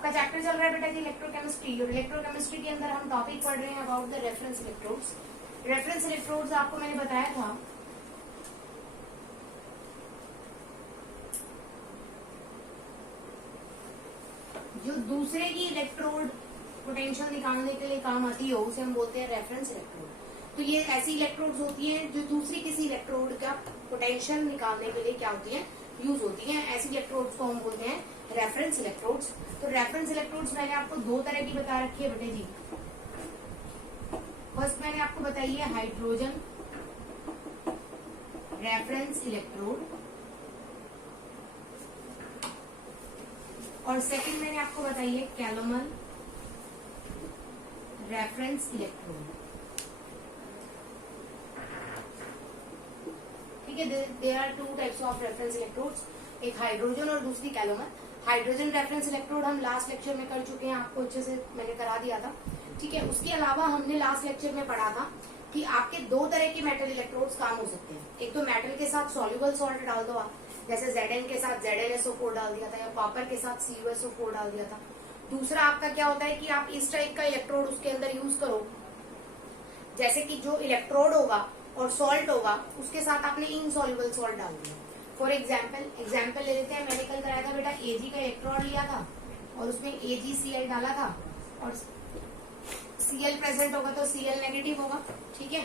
आपका चैप्टर चल रहा है बेटा जी इलेक्ट्रोकेमिस्ट्री, और इलेक्ट्रोकेमिस्ट्री के अंदर हम टॉपिक पढ़ रहे हैं about the reference electrodes. Reference electrodes आपको मैंने बताया था जो दूसरे की इलेक्ट्रोड पोटेंशियल निकालने के लिए काम आती है उसे हम बोलते हैं रेफरेंस इलेक्ट्रोड। तो ये ऐसी इलेक्ट्रोड्स होती हैं जो दूसरी किसी इलेक्ट्रोड का पोटेंशियल निकालने के लिए क्या होती है, यूज होती हैं। ऐसी इलेक्ट्रोड्स को हम बोलते हैं रेफरेंस इलेक्ट्रोड्स। तो रेफरेंस इलेक्ट्रोड्स मैंने आपको दो तरह की बता रखी है बेटे जी। फर्स्ट मैंने आपको बताई है हाइड्रोजन रेफरेंस इलेक्ट्रोड, और सेकंड मैंने आपको बताई है कैलोमल रेफरेंस इलेक्ट्रोड। ठीक है, there are two types of reference electrodes, एक हाइड्रोजन और दूसरी कैलोमल। हाइड्रोजन रेफरेंस इलेक्ट्रोड हम लास्ट लेक्चर में कर चुके हैं, आपको अच्छे से मैंने करा दिया था। ठीक है, उसके अलावा हमने लास्ट लेक्चर में पढ़ा था कि आपके दो तरह के मेटल इलेक्ट्रोड्स काम हो सकते हैं। एक तो मेटल के साथ सॉल्युबल सॉल्ट डाल दो आप, जैसे Zn के साथ ZnSO4 डाल दिया था, या कॉपर के साथ CuSO4 डाल दिया था। दूसरा आपका क्या होता है कि आप इस टाइप का इलेक्ट्रोड उसके अंदर यूज करो, जैसे कि जो इलेक्ट्रोड होगा और सॉल्ट होगा उसके साथ आपने इनसॉल्युबल सॉल्ट डाल दिया। फॉर एग्जाम्पल ले लेते हैं, मैंने कल कराया था बेटा Ag का इलेक्ट्रोड लिया था और उसमें AgCl डाला था, और Cl प्रेजेंट होगा तो Cl नेगेटिव होगा। ठीक है,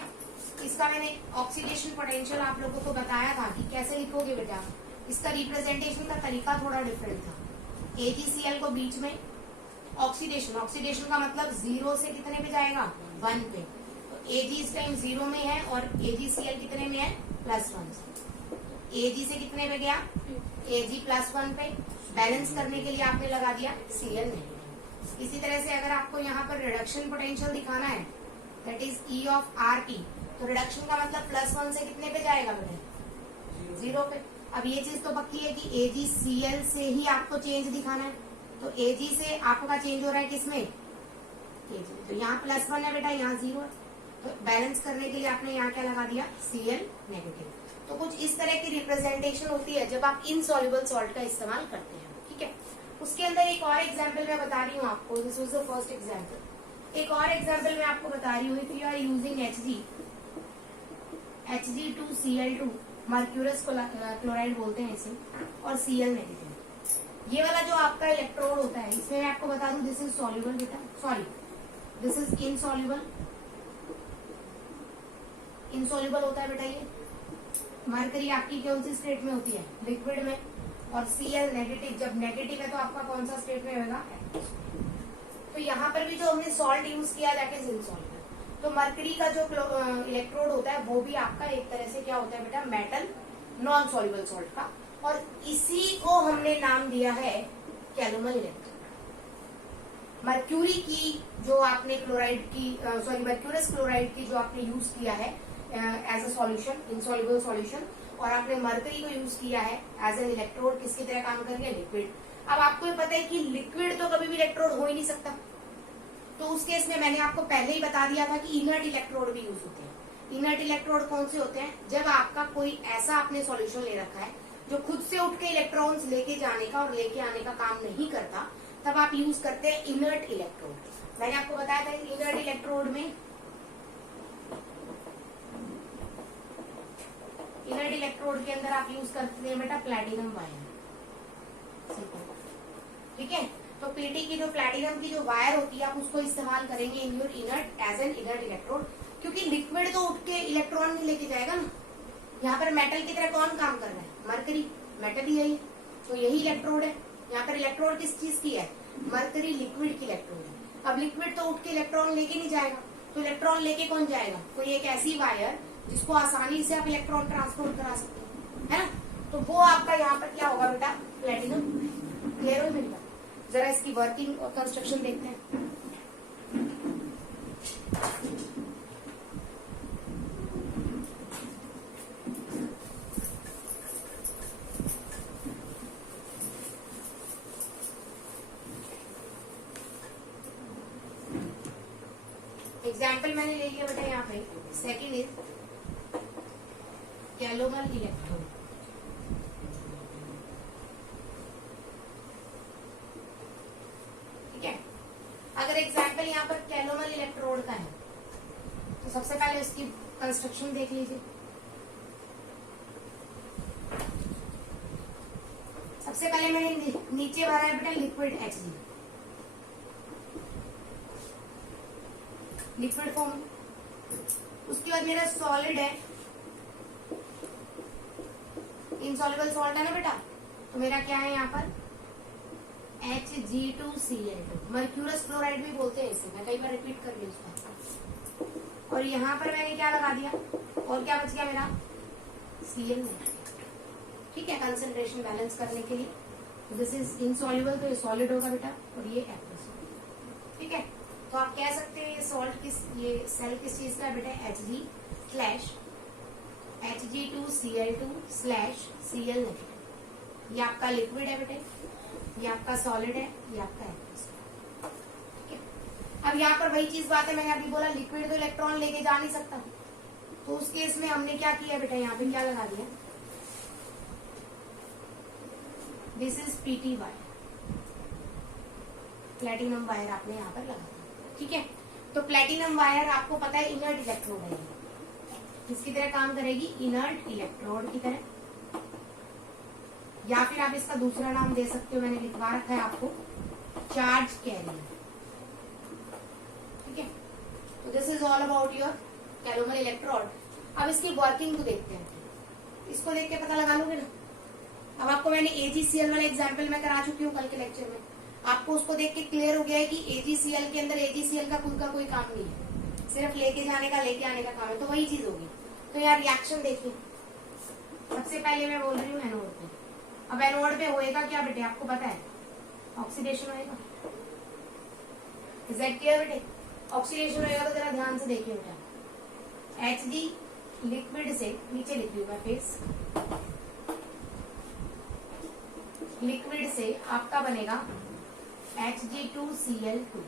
इसका मैंने ऑक्सीडेशन पोटेंशियल आप लोगों को बताया था कि कैसे लिखोगे बेटा। इसका रिप्रेजेंटेशन का तरीका थोड़ा डिफरेंट था। AgCl को बीच में ऑक्सीडेशन का मतलब 0 से कितने पे जाएगा, 1 पे। तो Ag इस टाइम 0 में है और AgCl कितने में है, +1 से। Ag से कितने पे गया, Ag +1 पे। बैलेंस करने के लिए आपने लगा दिया Cl नेगेटिव। इसी तरह से अगर आपको यहाँ पर रिडक्शन पोटेंशियल दिखाना है, that is E of Rt, तो रिडक्शन का मतलब +1 से कितने पे जाएगा बेटा, 0 पे। अब ये चीज तो पक्की है कि AgCl से ही आपको चेंज दिखाना है, तो Ag से आपका चेंज हो रहा है किसमें, Ag। तो यहाँ +1 है बेटा, यहाँ 0 है, तो बैलेंस करने के लिए आपने यहाँ क्या लगा दिया, Cl नेगेटिव। तो कुछ इस तरह की रिप्रेजेंटेशन होती है जब आप इनसॉल्युबल सॉल्ट का इस्तेमाल करते हैं। ठीक है, उसके अंदर एक और एग्जाम्पल मैं बता रही हूँ आपको, this was the first example. एक और एग्जाम्पल मैं आपको बता रही हूँ, if you are using Hg2Cl2, mercurous chloride बोलते हैं इसे, और Cl नेगेटिव। ये वाला जो आपका इलेक्ट्रोड होता है, इसमें मैं आपको बता दूं दिस इज सॉल्युबल बेटा, सॉरी दिस इज इनसॉल्युबल होता है बेटा। ये मरकरी आपकी कौन सी स्टेट में होती है, लिक्विड में, और Cl नेगेटिव, जब नेगेटिव है तो आपका कौन सा स्टेट में होगा, तो यहाँ पर भी जो हमने सॉल्ट यूज किया दैट इज इनसॉल्युबल। तो मरकरी का जो इलेक्ट्रोड होता है वो भी आपका एक तरह से क्या होता है बेटा, मेटल नॉन सॉल्युबल सॉल्ट का, और इसी को हमने नाम दिया है कैलोमल इलेक्ट्रोड। मर्क्यूरी की जो आपने क्लोराइड की मर्क्यूरस क्लोराइड की जो आपने यूज किया है as a solution, insoluble solution, और आपने मर्करी को यूज किया है एज एन इलेक्ट्रोड, किसकी तरह काम करेंगे, लिक्विड। अब आपको पता है कि लिक्विड तो कभी भी इलेक्ट्रोड हो ही नहीं सकता, तो उस केस में मैंने आपको पहले ही बता दिया था कि इनर्ट इलेक्ट्रोड भी यूज होते हैं। इनर्ट इलेक्ट्रोड कौन से होते हैं, जब आपका कोई ऐसा आपने सॉल्यूशन ले रखा है जो खुद से उठ के इलेक्ट्रॉन्स लेके जाने का और लेके आने का काम नहीं करता, तब आप यूज करते हैं इनर्ट इलेक्ट्रोड। मैंने आपको बताया था इनर्ट इलेक्ट्रोड में, इनर्ट इलेक्ट्रोड के अंदर आप यूज करते हैं बेटा प्लैटिनम वायर। ठीक है, तो पीटी की जो प्लैटिनम की जो वायर होती है आप उसको इस्तेमाल करेंगे in your inert as an inert electrode, क्योंकि लिक्विड तो उठ के इलेक्ट्रॉन नहीं लेके जाएगा ना। यहाँ पर मेटल की तरह कौन काम कर रहा है, मरकरी, मेटल ही है, तो यही इलेक्ट्रोड है। यहाँ पर इलेक्ट्रोड किस चीज की है, मरकरी लिक्विड की इलेक्ट्रोड है। अब लिक्विड तो उठ के इलेक्ट्रॉन लेके नहीं जाएगा, तो इलेक्ट्रॉन लेके कौन जाएगा, कोई एक ऐसी वायर जिसको आसानी से आप इलेक्ट्रॉन ट्रांसपोर्ट करा सकते हो, है ना। तो वो आपका यहाँ पर क्या होगा बेटा, प्लेटिनम। क्लियर हो मेरी बात, जरा इसकी वर्किंग और कंस्ट्रक्शन देखते हैं। एग्जाम्पल मैंने ले लिया बेटा यहाँ पे, सेकेंड इज कैलोमल इलेक्ट्रोड। अगर एग्जाम्पल यहाँ पर कैलोमल इलेक्ट्रोड का है तो सबसे पहले उसकी कंस्ट्रक्शन देख लीजिए। सबसे पहले मैंने नीचे भरा है बेटा लिक्विड Hg, लिक्विड फॉर्म। उसके बाद मेरा सॉलिड है, इनसॉल्युबल सॉल्ट है ना बेटा, तो मेरा क्या है यहाँ पर Hg2Cl2, मर्क्यूरस क्लोराइड भी बोलते हैं इसे, मैं कई बार रिपीट कर ली उसका। और यहाँ पर मैंने क्या लगा दिया, और क्या बच गया मेरा Cl, ठीक है, कंसंट्रेशन बैलेंस करने के लिए। दिस इज इनसॉल्युबल, तो ये सॉलिड होगा बेटा, और ये एक्वस, ठीक है। तो आप कह सकते हैं ये सॉल्ट किस, ये सेल किस चीज का है बेटा, Hg/Hg2Cl2/Cl नेगेटिव। ये आपका लिक्विड है बेटे, ये आपका सॉलिड है, ये आपका एक्वस, ठीक है। अब यहाँ पर वही चीज बात है, मैंने अभी बोला लिक्विड तो इलेक्ट्रॉन लेके जा नहीं सकता, तो उस केस में हमने क्या किया बेटा, यहाँ पे क्या लगा दिया, this is Pt wire, platinum wire आपने यहाँ पर लगा दिया, ठीक है। तो प्लेटिनम वायर आपको पता है इनर्ट इलेक्ट्रोड है, किसकी तरह काम करेगी, इनर्ट इलेक्ट्रोड की तरह, या फिर आप इसका दूसरा नाम दे सकते हो, मैंने लिखवा रखा है आपको, चार्ज कैरियर, ठीक है। तो this is all about your calomel electrode. अब इसकी वर्किंग को देखते हैं, इसको देख के पता लगा लोगे ना। अब आपको मैंने AgCl वाला एग्जाम्पल मैं करा चुकी हूँ कल के लेक्चर में, आपको उसको देख के क्लियर हो गया है कि AgCl के अंदर AgCl का खुद का कोई काम नहीं है, सिर्फ लेके जाने का, लेके आने का काम है, तो वही चीज होगी। तो यार रिएक्शन देखिए, सबसे पहले मैं बोल रही हूँ एनोड पे। अब एनोड पे होएगा क्या बेटे, आपको पता है, ऑक्सीडेशन होएगा, इज दैट क्लियर बेटे। ऑक्सीडेशन होएगा तो जरा ध्यान से देखिए बेटा, Hg लिक्विड से, नीचे लिखी हुआ फेस, लिक्विड से आपका बनेगा Hg2Cl2।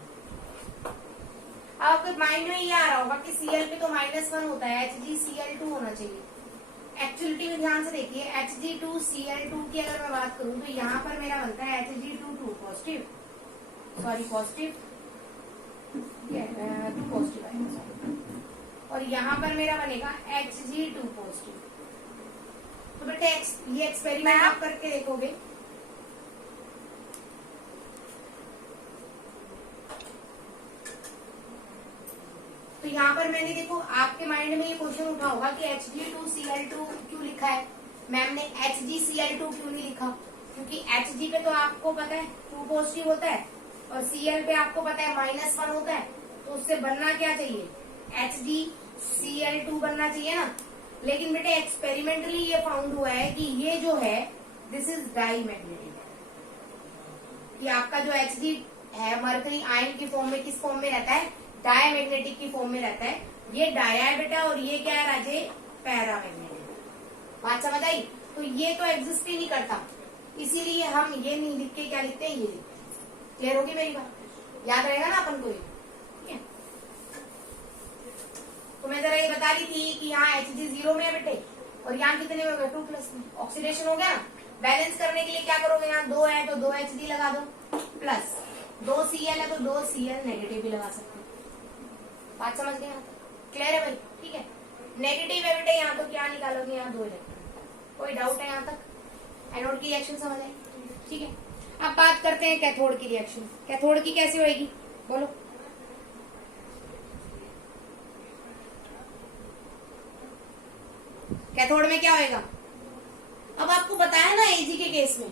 अब आपके माइंड में ये आ रहा होगा कि Cl पे तो -1 होता है, HgCl2 होना चाहिए। एक्चुअलिटी में ध्यान से देखिए, Hg2Cl2 की अगर मैं बात करूं तो यहाँ पर मेरा बनता है Hg2 positive, sorry positive, 2 positive आएगा, और यहाँ पर मेरा बनेगा Hg2 पॉजिटिव। तो बेटे ये एक्सपेरिमेंट आप करके देखोगे, तो यहाँ पर मैंने देखो आपके माइंड में ये क्वेश्चन उठा होगा कि Hg2Cl2 क्यों लिखा है, मैम ने HgCl2 क्यों नहीं लिखा, क्योंकि Hg पे तो आपको पता है 2 पॉजिटिव होता है, और Cl पे आपको पता है -1 होता है, तो उससे बनना क्या चाहिए, HgCl2 बनना चाहिए ना। लेकिन बेटे एक्सपेरिमेंटली ये फाउंड हुआ है कि ये जो है दिस इज डाईमैग्नेटिक, कि आपका जो Hg है मरकरी आयन की फॉर्म में, किस फॉर्म में रहता है, डायमैग्नेटिक की फॉर्म में रहता है। ये डाया है बेटा, और ये क्या है राजे, पैरामैग्नेटिक। बात समझ आई। तो ये तो एग्जिस्ट ही नहीं करता, इसीलिए हम ये नहीं लिख के क्या लिखते हैं, ये लिखते हैं। क्लियर होगी मेरी बात, याद रहेगा ना अपन को ये, ठीक है। तो मैं जरा ये बता रही थी कि यहाँ Hg 0 में है बेटे, और यहाँ कितने हो गए, 2+ में, ऑक्सीडेशन हो गया ना। बैलेंस करने के लिए क्या करोगे, यहाँ 2 है तो 2 Hg लगा दो, प्लस 2 Cl है तो 2 Cl नेगेटिव भी लगा सकते हो। बात समझ गए, क्लियर है भाई, ठीक है। नेगेटिव है बेटे यहाँ, तो क्या निकालोगे, यहाँ 2 इलेक्ट्रॉन। कोई डाउट है यहाँ तक, एनोड की रिएक्शन समझ आए, ठीक है। अब बात करते हैं कैथोड की रिएक्शन। कैथोड की कैसी होगी, बोलो। कैथोड में क्या होएगा, अब आपको बताया ना Ag के केस में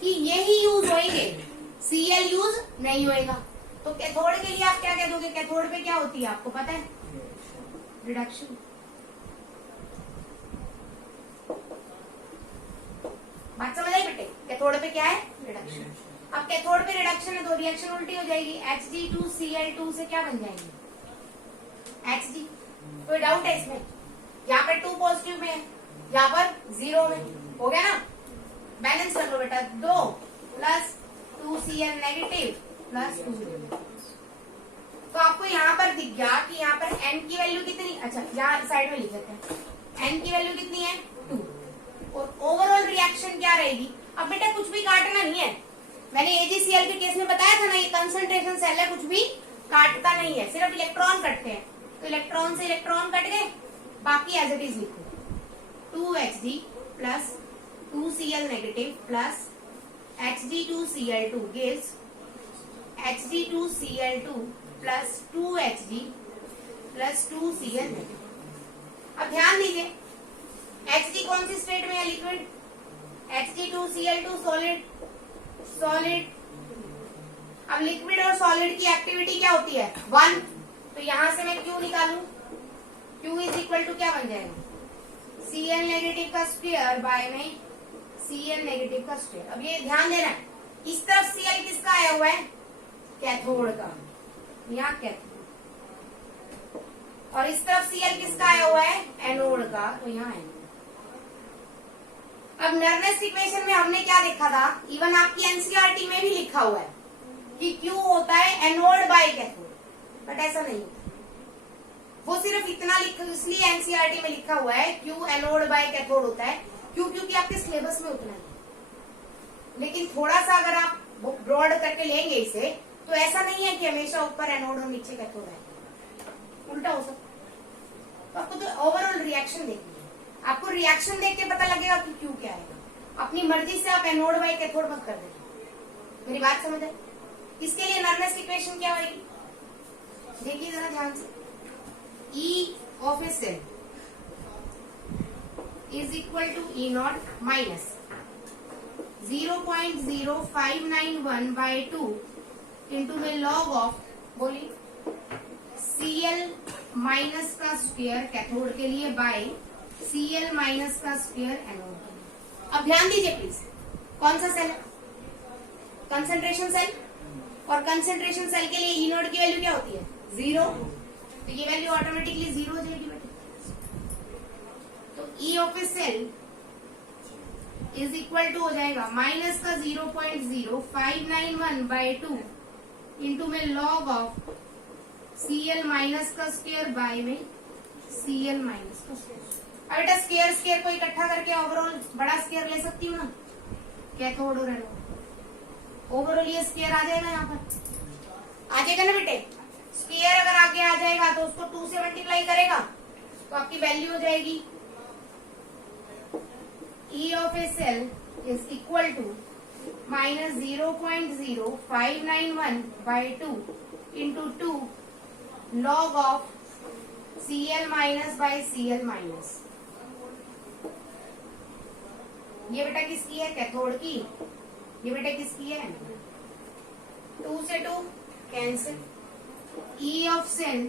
कि ये ही यूज होएंगे, Cl यूज नहीं होएगा। तो कैथोड के लिए आप क्या कह दोगे, कैथोड पे क्या होती है आपको पता है, रिडक्शन। बात समझ आई बेटे, कैथोड पे क्या है, रिडक्शन। अब कैथोड पे रिडक्शन है तो रिएक्शन उल्टी हो जाएगी, Hg2Cl2 से क्या बन जाएगी, Hg। कोई डाउट है इसमें, यहाँ पर 2 पॉजिटिव में है, यहाँ पर 0 में, हो गया ना। बैलेंस कर लो बेटा, 2 + 2Cl नेगेटिव प्लस 2। तो आपको यहाँ पर दिख गया कि यहाँ पर n की वैल्यू कितनी, अच्छा यहाँ साइड में लिख लेते हैं, n की वैल्यू कितनी है, 2, और ओवरऑल रिएक्शन क्या रहेगी। अब बेटा कुछ भी काटना नहीं है, मैंने AgCl के केस में बताया था ना, ये कंसंट्रेशन सेल है, कुछ भी काटता नहीं है, सिर्फ इलेक्ट्रॉन कटते हैं। तो इलेक्ट्रॉन से इलेक्ट्रॉन कट गए, बाकी एज इट इज लिखो 2Hg plus 2Cl negative plus Hg2Cl2 gives Hg2Cl2 plus 2Hg plus 2Cl negative. अब ध्यान दीजिए, Hg कौन सी स्टेट में है? लिक्विड। Hg2Cl2 solid. अब लिक्विड और सॉलिड की एक्टिविटी क्या होती है? 1। तो यहां से मैं Q निकालू, Q इज इक्वल टू क्या बन जाएगा? Cl नेगेटिव का स्क्वायर बाय में Cl नेगेटिव का स्क्वायर। अब ये ध्यान देना है, इस तरफ Cl किसका आया हुआ है? कैथोड का, यहाँ कैथोड, और इस तरफ Cl किसका आया हुआ है? एनोड का, तो यहाँ एनोड। अब नर्नेस्ट इक्वेशन में हमने क्या देखा था? इवन आपकी एनसीईआरटी में भी लिखा हुआ है कि Q होता है एनोड बाय कैथोड, बट ऐसा नहीं होता। वो सिर्फ इतना इसलिए एनसीईआरटी में लिखा हुआ है Q एनोड बाय कैथोड होता है, क्यों? क्योंकि आपके सिलेबस में उतना है। लेकिन थोड़ा सा अगर आप ब्रॉड करके लेंगे इसे, तो ऐसा नहीं है कि हमेशा ऊपर एनोड और नीचे कैथोड है, उल्टा हो सकता। तो आपको तो ओवरऑल रिएक्शन देखनी है, आपको रिएक्शन देख के पता लगेगा कि क्यों क्या आएगा। अपनी मर्जी से आप एनोड बाय कैथोड मत कर देंगे। मेरी बात समझ है? इसके लिए नर्नेस्ट इक्वेशन क्या होगी? देखिए जरा ध्यान से, E of a cell is equal to E naught minus 0.0591 by 2 into में log of, बोलिए, Cl माइनस का स्क्वायर कैथोड के लिए बाय Cl माइनस का स्क्वायर एनोड के लिए। अब ध्यान दीजिए प्लीज, कौन सा सेल है? कंसंट्रेशन सेल, और कंसंट्रेशन सेल के लिए E नोड की वैल्यू क्या होती है? 0। तो ये वैल्यू ऑटोमेटिकली 0 हो जाएगी बेटे। तो E of a cell is equal to हो जाएगा माइनस का 0.0591 बाय 2 इंटू में लॉग ऑफ Cl माइनस का स्क्वायर बाय में Cl माइनस का स्क्वायर। अब बेटा स्क्वायर को इकट्ठा करके ओवरऑल बड़ा स्क्वायर ले सकती हूँ ना, कैथोड और एनोड। ओवरऑल ये स्क्वायर आ जाएगा, यहाँ पर आ जाएगा ना बेटे। स्क्वायर अगर आगे आ जाएगा तो उसको 2 से मल्टीप्लाई करेगा तो आपकी वैल्यू हो जाएगी E of a cell is equal to minus 0.0591 by 2 into 2 log of Cl minus by Cl minus. ये बेटा किसकी है? कैथोड की। ये बेटा किसकी है? 2 से 2 cancel. E of cell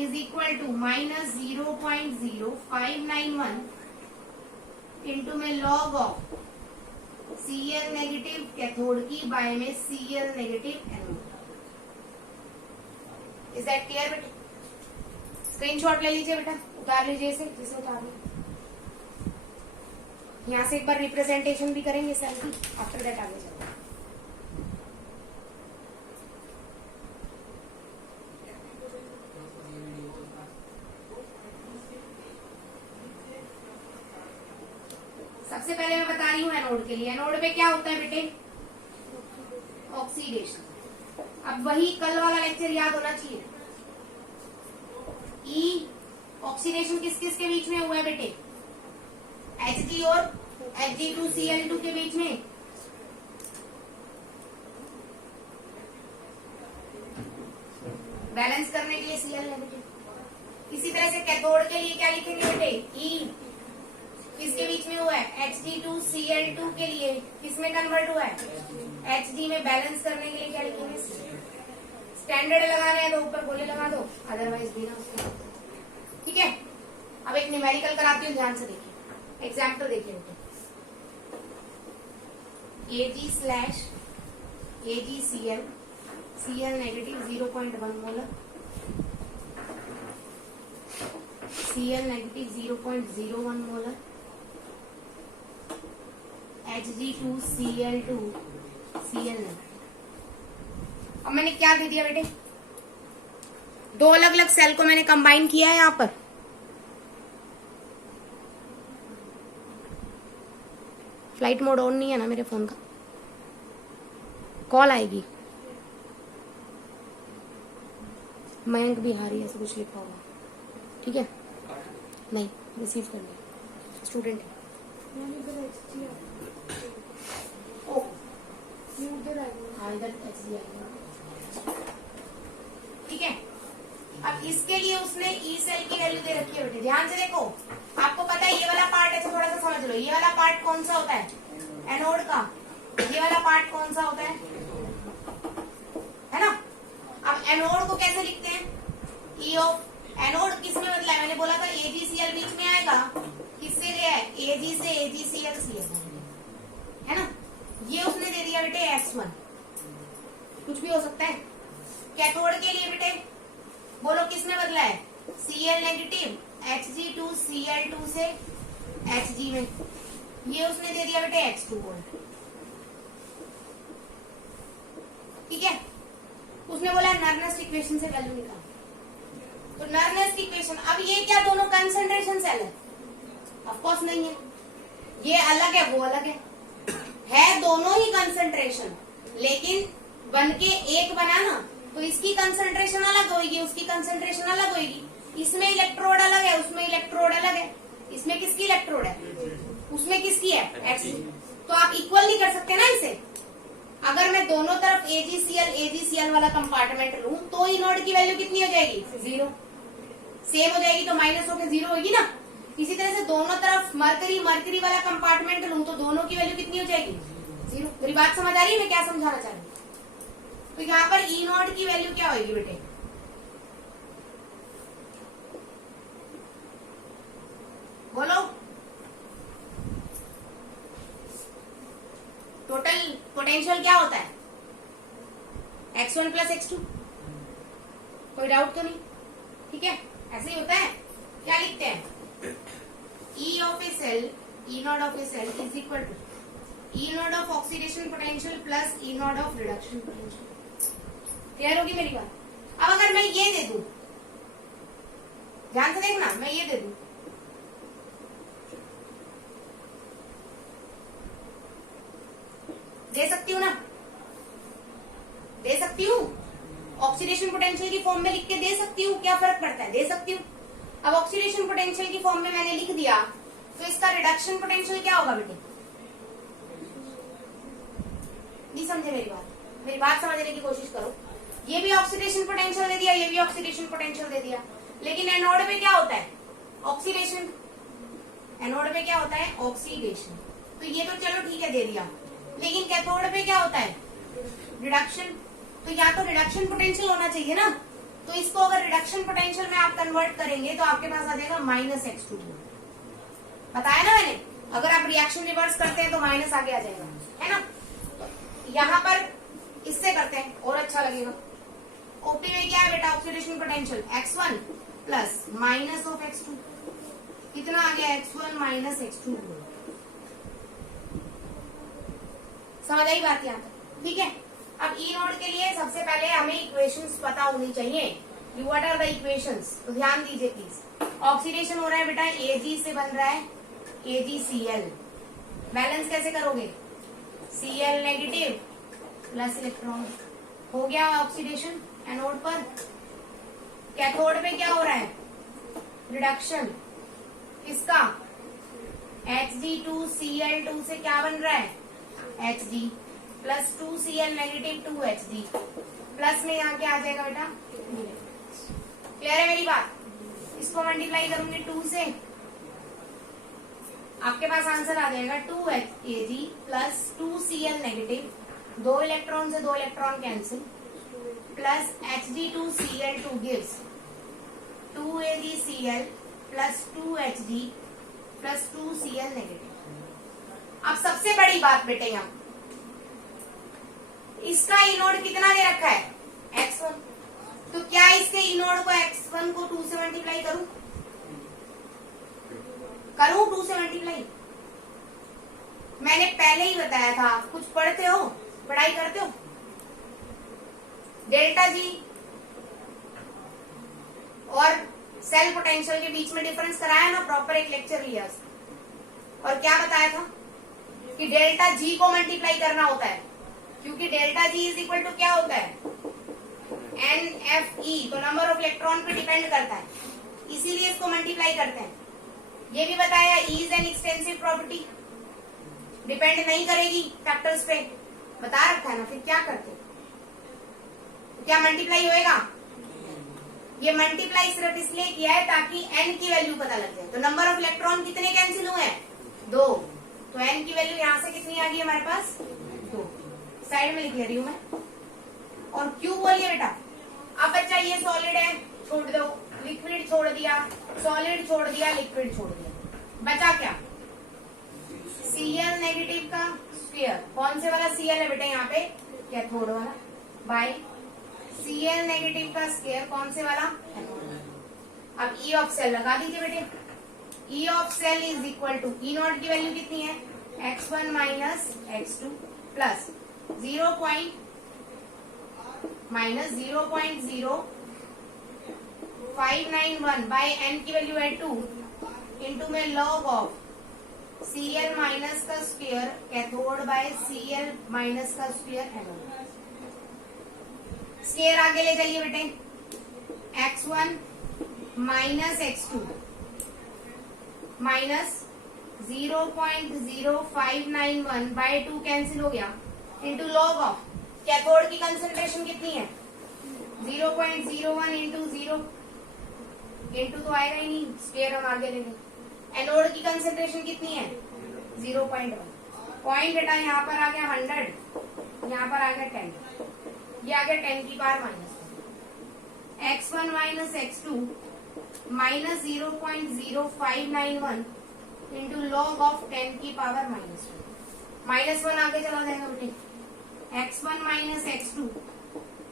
is equal to minus 0.0591 into में log of Cl negative cathode की बाय में Cl negative anode. Is that clear बेटा? स्क्रीनशॉट ले लीजिए बेटा, उतार लीजिए इसे, जिसे उतार लीजिए। यहाँ से एक बार रिप्रेजेंटेशन भी करेंगे सेल की, आफ्टर दैट आगे चलते हैं। सबसे पहले मैं बता रही हूँ एनोड के लिए। एनोड पे क्या होता है बेटे? ऑक्सीडेशन। अब वही कल वाला लेक्चर याद होना चाहिए। ई ऑक्सीडेशन किस किस के बीच में हुआ है बेटे? Hg और Hg2Cl2 के बीच में। बैलेंस करने के लिए Cl नेगेटिव। इसी तरह से कैथोड के लिए क्या लिखेंगे बेटे? E किसके बीच में हुआ है? Hg2Cl2 के लिए किसमें कन्वर्ट हुआ है? Hg में। बैलेंस करने के लिए क्या लिखेंगे? स्टैंडर्ड लगाना है तो ऊपर गोले लगा दो, अदरवाइज भी ना उसके। ठीक है, अब एक न्यूमेरिकल कराती हूँ, ध्यान से देखिए। एग्जाम्पल देखिए बेटे, AgCl Cl negative 0.1 molar, Cl negative 0.01 molar, Hg2Cl2 Cl negative. अब मैंने क्या दे दिया बेटे? दो अलग अलग सेल को मैंने कंबाइन किया है यहाँ पर। फ्लाइट मोड ऑन नहीं है ना मेरे फोन का? कॉल आएगी। मयंक बिहारी ऐसा कुछ लिखा होगा, ठीक है? नहीं, रिसीव कर लिया, स्टूडेंट है। ठीक है। अब इसके लिए उसने ई सेल की वैल्यू दे रखी है बेटे, ध्यान से देखो। आपको पता है ये वाला पार्ट ऐसे थोड़ा सा समझ लो, ये वाला पार्ट कौन सा होता है? एनोड का। ये वाला पार्ट कौन सा होता है ना? अब एनोड को कैसे लिखते हैं? ई ऑफ एनोड किसमें बदला है? मैंने बोला था AgCl बीच में आएगा, किससे गया है? Ag से AgCl है ना? ये उसने दे दिया बेटे X1, कुछ भी हो सकता है। कैथोड के लिए बेटे बोलो किसमें बदला है? Cl नेगेटिव Hg2Cl2 से Hg में, ये उसने दे दिया बेटे X2 वोल्ट, ठीक है? उसने बोला नर्नेस्ट इक्वेशन से वैल्यू निकाल, तो नर्नेस्ट इक्वेशन। अब ये क्या दोनों कंसंट्रेशन सेल है? ऑफ कोर्स नहीं है, ये अलग है वो अलग है दोनों ही कंसंट्रेशन, लेकिन बन के एक बना ना, तो इसकी कंसंट्रेशन अलग होगी, उसकी कंसंट्रेशन अलग होगी। इसमें इलेक्ट्रोड अलग है, उसमें इलेक्ट्रोड अलग है। इसमें किसकी इलेक्ट्रोड है? उसमें किसकी है? H। तो आप इक्वल नहीं कर सकते ना इसे। अगर मैं दोनों तरफ AgCl वाला कंपार्टमेंट लूं तो ई नोड की वैल्यू कितनी हो जाएगी? 0। सेम हो जाएगी तो माइनस होकर 0 होगी ना। इसी तरह से दोनों तरफ मरकरी वाला कंपार्टमेंट लूं तो दोनों की वैल्यू कितनी हो जाएगी? 0। मेरी बात समझ आ रही है मैं क्या समझाना चाह रही हूँ? तो यहाँ पर ई नोड की वैल्यू क्या होगी बेटे? बोलो। टोटल पोटेंशियल क्या होता है? X1 plus X2। कोई डाउट तो नहीं? ठीक है, ऐसे ही होता है। क्या लिखते हैं? E of a cell, E not of a cell is equal to E not of oxidation potential plus E not of reduction potential. Clear होगी मेरी बात? अब अगर मैं ये दे दूं, ध्यान से देखना, मैं ये दे दूं, दे सकती हूँ ना? दे सकती हूँ, ऑक्सीडेशन पोटेंशियल की फॉर्म में लिख के दे सकती हूँ, क्या फर्क पड़ता है? दे सकती हूँ। अब ऑक्सीडेशन पोटेंशियल की फॉर्म में मैंने लिख दिया तो इसका रिडक्शन पोटेंशियल क्या होगा बेटे? नहीं समझे मेरी बात? मेरी बात समझने की कोशिश करो। ये भी ऑक्सीडेशन पोटेंशियल दे दिया, ये भी ऑक्सीडेशन पोटेंशियल दे दिया, लेकिन एनोड में क्या होता है? ऑक्सीडेशन। एनोड में क्या होता है? ऑक्सीडेशन। तो ये तो चलो ठीक है दे दिया, लेकिन कैथोड पे क्या होता है? रिडक्शन। तो या तो रिडक्शन पोटेंशियल होना चाहिए ना, तो इसको अगर रिडक्शन पोटेंशियल में आप कन्वर्ट करेंगे तो आपके पास आ जाएगा -X2। बताया ना मैंने, अगर आप रिएक्शन रिवर्स करते हैं तो माइनस आगे आ जाएगा, है ना? तो यहाँ पर इससे करते हैं और अच्छा लगेगा। ओपी में क्या है बेटा? Oxidation potential X1 plus minus of X2। कितना आ गया? X1 minus X2। समझ आई बात यहाँ तक? ठीक है। अब ई नोड के लिए सबसे पहले हमें इक्वेशंस पता होनी चाहिए। What are the equations? तो ध्यान दीजिए प्लीज। ऑक्सीडेशन हो रहा है बेटा, Ag से बन रहा है AgCl। बैलेंस कैसे करोगे? Cl negative plus electron. हो गया ऑक्सीडेशन एनोड पर। कैथोड पे क्या हो रहा है? रिडक्शन। किसका? Hg2Cl2 से क्या बन रहा है? Hg plus 2Cl negative 2Hg plus में यहाँ क्या आ जाएगा बेटा? क्लियर है मेरी बात? इसको मल्टीप्लाई करूंगी 2 से, आपके पास आंसर आ जाएगा 2Ag plus 2Cl negative, 2 electron से 2 electron cancel, plus Hg2Cl2 gives 2AgCl plus 2Hg plus 2Cl negative. अब सबसे बड़ी बात बेटे, यहाँ इसका इनोड कितना दे रखा है? X1। तो क्या इसके इनोड को X1 को 2 से मल्टीप्लाई करूं? 2 से मल्टीप्लाई? मैंने पहले ही बताया था, कुछ पढ़ते हो, पढ़ाई करते हो? डेल्टा जी और सेल पोटेंशियल के बीच में डिफरेंस कराया ना, प्रॉपर एक लेक्चर लिया और क्या बताया था कि डेल्टा जी को मल्टीप्लाई करना होता है, क्योंकि delta G is equal to क्या होता है, NFE, तो नंबर ऑफ इलेक्ट्रॉन पे डिपेंड करता है, इसीलिए इसको मल्टीप्लाई करते हैं। ये भी बताया E is an extensive property, depend नहीं करेगी फैक्टर्स पे, बता रखा है ना, फिर क्या करते, क्या मल्टीप्लाई होएगा? ये मल्टीप्लाई सिर्फ इसलिए किया है ताकि n की वैल्यू पता लग जाए। तो नंबर ऑफ इलेक्ट्रॉन कितने कैंसिल हुए हैं, 2, तो n की वैल्यू यहां से कितनी आ गई हमारे पास, 2, साइड में लिख ले रही हूं मैं। और Q बोलिए बेटा, अब बच्चा ये सॉलिड है, छोड़ दो, लिक्विड छोड़ दिया, सॉलिड छोड़ दिया, लिक्विड छोड़ दिया, बचा क्या, Cl नेगेटिव का स्फीयर, कौन से वाला Cl है बेटा यहाँ पे, कैथोड वाला, बाय Cl नेगेटिव का स्क्वायर, कौन से वाला, अब E ऑफ सेल लगा दीजिए बेटे, E of cell is equal to E not की वैल्यू कितनी है, x1 minus x2 plus 0.0591 by n की वैल्यू है 2 इंटू में लॉग ऑफ Cl माइनस का square cathode by Cl minus का स्क्वायर एनोड। स्क्वायर आगे ले जाइए बेटे, x1 minus x2 minus 0.0591 by 2 cancel हो गया, इंटू लॉग ऑफ कैथोड की कंसंट्रेशन कितनी है, 0.01 इंटू 0, इंटू तो आएगा ही नहीं, स्क्वायर हम आगे लेंगे। एनोड की कंसंट्रेशन कितनी है, 0.1, पॉइंट बेटा यहाँ पर आ गया 100, यहाँ पर आ गया 10, ये आ गया 10 की power minus, x1 minus x2 minus 0.0591 into log of 10 की पावर -1 आगे चला जाएगा बेटे, x1 minus x2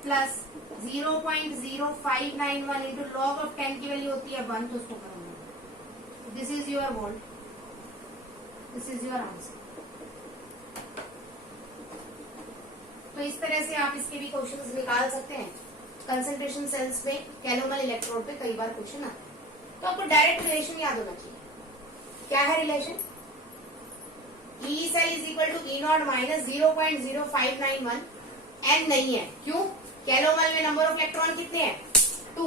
plus 0.0591 into log of 10 की वैल्यू होती है 1, तो उसको करूंगा। This is your volt, this is your answer. तो इस तरह से आप इसके भी क्वेश्चंस निकाल सकते हैं। कंसंट्रेशन सेल्स पे, कैलोमल इलेक्ट्रोड पे कई बार क्वेश्चन आते हैं, तो आपको डायरेक्ट रिलेशन याद होना चाहिए। क्या है relation, E cell is equal to E not minus 0.0591, n नहीं है, क्यों, कैलोमल में नंबर ऑफ इलेक्ट्रॉन कितने हैं, 2,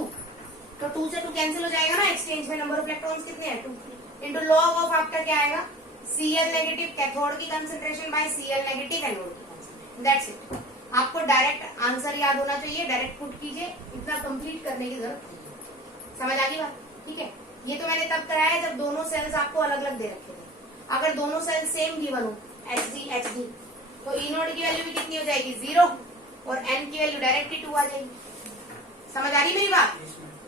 तो 2 से 2 कैंसिल हो जाएगा ना, एक्सचेंज में नंबर ऑफ इलेक्ट्रॉन्स कितने हैं, 2, इंटू लॉग ऑफ आपका क्या आएगा, Cl नेगेटिव कैथोड की concentration by Cl negative anode की कंसंट्रेशन, दैट्स इट। आपको डायरेक्ट आंसर याद होना चाहिए, डायरेक्ट पुट कीजिए, इतना कंप्लीट करने की जरूरत नहीं। समझ आ गई बात, ठीक है। ये तो मैंने तब कराया जब दोनों सेल्स आपको अलग अलग दे रखे थे। अगर दोनों सेल्स सेम गिवन हो, Hg तो E नोड की वैल्यू भी कितनी हो जाएगी, 0, और n की वैल्यू डायरेक्टली 2 आ जाएगी। समझ आ रही मेरी बात,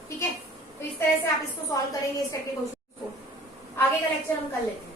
ठीक है। तो इस तरह से आप इसको सॉल्व करेंगे, इस टाइप के क्वेश्चन को। आगे का लेक्चर हम कर लेते हैं।